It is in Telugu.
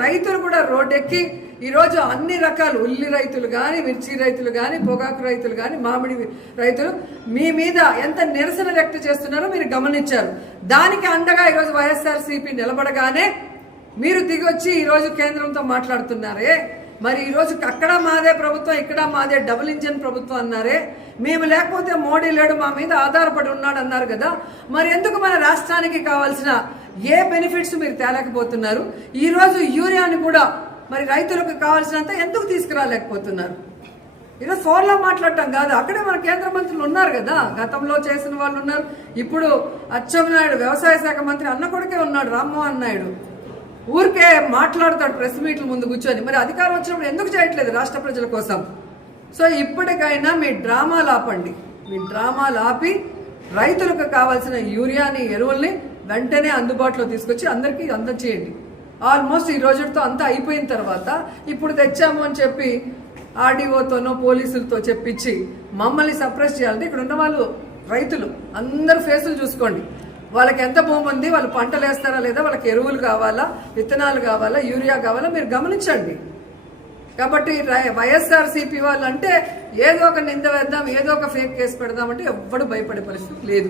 రైతులు కూడా రోడ్డెక్కి ఈరోజు అన్ని రకాల ఉల్లి రైతులు కానీ, మిర్చి రైతులు కానీ, పొగాకు రైతులు కానీ, మామిడి రైతులు మీ మీద ఎంత నిరసన వ్యక్తం చేస్తున్నారో మీరు గమనించారు. దానికి అండగా ఈరోజు వైఎస్ఆర్సీపీ నిలబడగానే మీరు దిగొచ్చి ఈరోజు కేంద్రంతో మాట్లాడుతున్నారే. మరి ఈరోజు అక్కడ మాదే ప్రభుత్వం, ఇక్కడ మాదే డబుల్ ఇంజిన్ ప్రభుత్వం అన్నారే. మేము లేకపోతే మోడీ లేడు, మా మీద ఆధారపడి ఉన్నాడు అన్నారు కదా. మరి ఎందుకు మన రాష్ట్రానికి కావాల్సిన ఏ బెనిఫిట్స్ మీరు తేలేకపోతున్నారు? ఈరోజు యూరియాని కూడా మరి రైతులకు కావాల్సినంత ఎందుకు తీసుకురాలేకపోతున్నారు? ఈరోజు ఫోన్లో మాట్లాడటం కాదు, అక్కడే మన కేంద్ర మంత్రులు ఉన్నారు కదా, గతంలో చేసిన వాళ్ళు ఉన్నారు. ఇప్పుడు అచ్చెన్నాయుడు వ్యవసాయ శాఖ మంత్రి అన్న కొడుకే ఉన్నాడు, రామ్మోహన్ నాయుడు. ఊరికే మాట్లాడతాడు ప్రెస్ మీట్ల ముందు కూర్చొని. మరి అధికారం వచ్చినప్పుడు ఎందుకు చేయట్లేదు రాష్ట్ర ప్రజల కోసం? సో ఇప్పటికైనా మీ డ్రామాలు ఆపండి. మీ డ్రామాలు ఆపి రైతులకు కావాల్సిన యూరియాని, ఎరువుల్ని వెంటనే అందుబాటులో తీసుకొచ్చి అందరికీ అందజేయండి. ఆల్మోస్ట్ ఈ రోజుతో అంతా అయిపోయిన తర్వాత ఇప్పుడు తెచ్చాము అని చెప్పి ఆర్డీఓతోనో పోలీసులతో చెప్పించి మమ్మల్ని సప్రెస్ చేయాలంటే ఇక్కడ ఉన్న వాళ్ళు రైతులు అందరూ ఫేసులు చూసుకోండి. వాళ్ళకి ఎంత భూమి ఉంది, వాళ్ళు పంటలు వేస్తారా లేదా, వాళ్ళకి ఎరువులు కావాలా, విత్తనాలు కావాలా, యూరియా కావాలా మీరు గమనించండి. కాబట్టి వైఎస్ఆర్సీపీ వాళ్ళు అంటే ఏదో ఒక నింద వేద్దాం, ఏదో ఒక ఫేక్ కేసు పెడదామంటే ఎవ్వడు భయపడే పరిస్థితి లేదు.